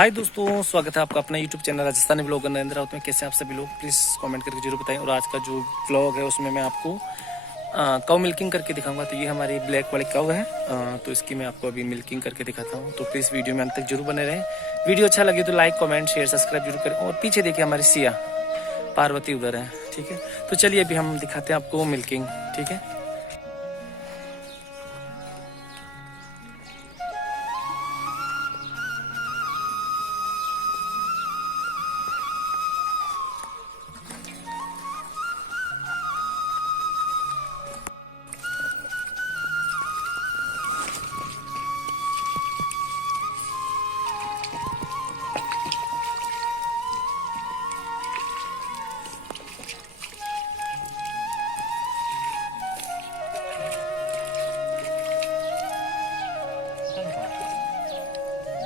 हाय दोस्तों, स्वागत है आपका अपना YouTube channel Rajasthani blogger Narendra Raut में। कैसे आप सभी लोग, प्लीज़ कमेंट करके जरूर बताएं। और आज का जो ब्लॉग है उसमें मैं आपको काउ मिल्किंग करके दिखाऊंगा। तो ये हमारी ब्लैक वाली काउ है, तो इसकी मैं आपको अभी मिल्किंग करके दिखाता हूँ। तो प्लीज़ वीडियो में अंत तक जरूर बने रहें। वीडियो अच्छा लगे तो लाइक, कमेंट, शेयर, सब्सक्राइब जरूर करें। और पीछे देखिए हमारी सिया पार्वती उधर है, ठीक है। तो चलिए अभी हम दिखाते हैं आपको मिल्किंग, ठीक है।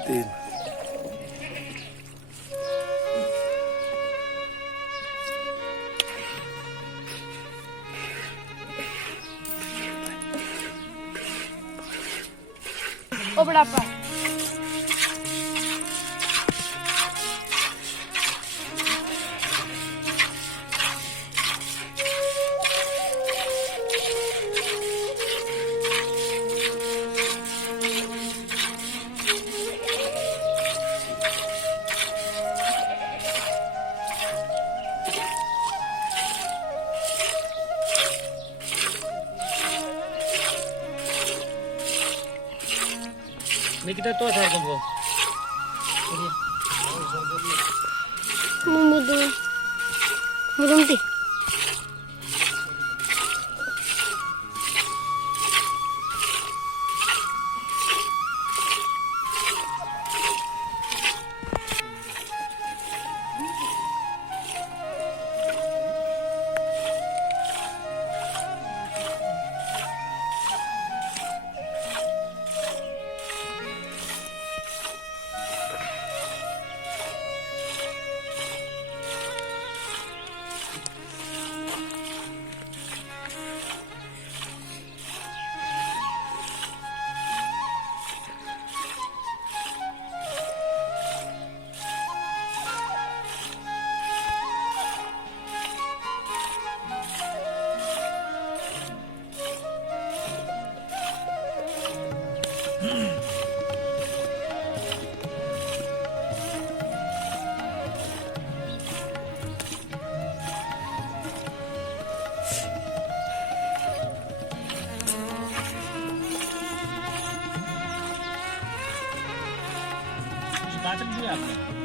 तीन ओ बड़ा पा निकिता तो था तुमको मुदुमती काट दिया आपने।